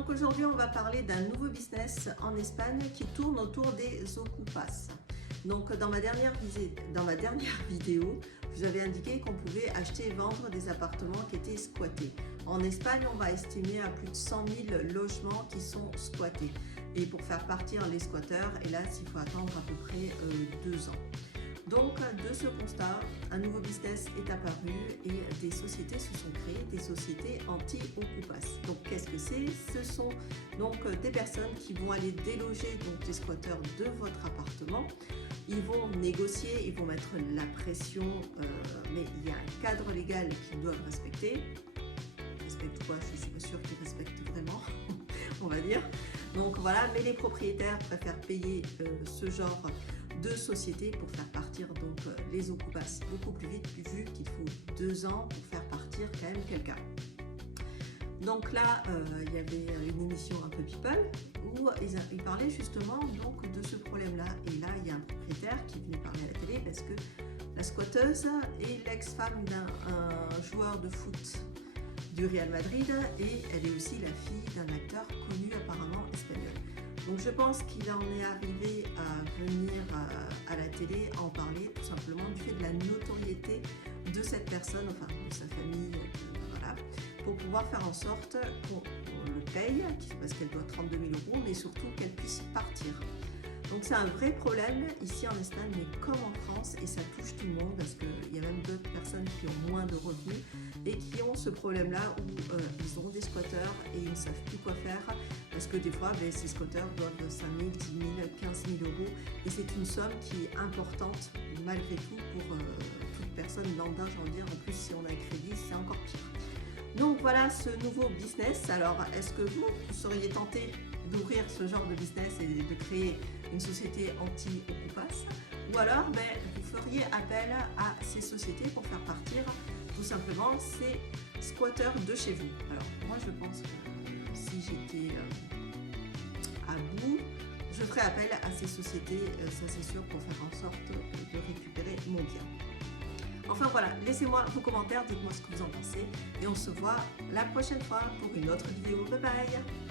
Donc aujourd'hui, on va parler d'un nouveau business en Espagne qui tourne autour des ocupas. Donc dans ma dernière vidéo, je vous avais indiqué qu'on pouvait acheter et vendre des appartements qui étaient squattés. En Espagne, on va estimer à plus de 100 000 logements qui sont squattés. Et pour faire partir les squatteurs, hélas, il faut attendre à peu près 2 ans. Donc de ce constat, un nouveau business est apparu et des sociétés se sont créées, des sociétés anti-ocupas. Donc qu'est-ce que c'est? Ce sont donc des personnes qui vont aller déloger donc les squatteurs de votre appartement. Ils vont négocier, ils vont mettre la pression, mais il y a un cadre légal qu'ils doivent respecter. Respecte quoi? Je ne suis pas sûre qu'ils respectent vraiment, on va dire. Donc voilà, mais les propriétaires préfèrent payer ce genre de société pour faire partir donc les ocupas beaucoup plus vite, vu qu'il faut 2 ans pour faire partir quand même quelqu'un. Donc là, il y avait une émission un peu People où ils parlaient justement donc de ce problème-là. Et là, il y a un propriétaire qui venait parler à la télé parce que la squatteuse est l'ex-femme d'un joueur de foot du Real Madrid et elle est aussi la fille d'un acteur connu apparemment espagnol. Donc je pense qu'il en est arrivé à venir à la télé en parler tout simplement du fait de la notoriété de cette personne, enfin de sa famille, voilà, pour pouvoir faire en sorte qu'on le paye, parce qu'elle doit 32 000 €, mais surtout qu'elle puisse partir. Donc c'est un vrai problème ici en Espagne, mais comme en France, et ça touche tout le monde, parce qu'il y a même d'autres personnes qui ont moins de revenus et qui ont ce problème-là où ils ont des squatteurs et ils ne savent plus quoi faire, parce que des fois, ces squatteurs doivent 5 000, 10 000, 15 000 €, et c'est une somme qui est importante malgré tout pour toute personne lambda, j'ai envie de dire. En plus, si on a un crédit, c'est encore pire. Donc voilà ce nouveau business. Alors, est-ce que vous seriez tenté d'ouvrir ce genre de business et de créer une société anti-ocupas, ou alors vous feriez appel à ces sociétés pour faire partir tout simplement ces squatteurs de chez vous? Alors moi je pense que si j'étais à bout, je ferais appel à ces sociétés, ça c'est sûr, pour faire en sorte de récupérer mon bien. Enfin voilà, laissez-moi vos commentaires, dites-moi ce que vous en pensez et on se voit la prochaine fois pour une autre vidéo. Bye bye!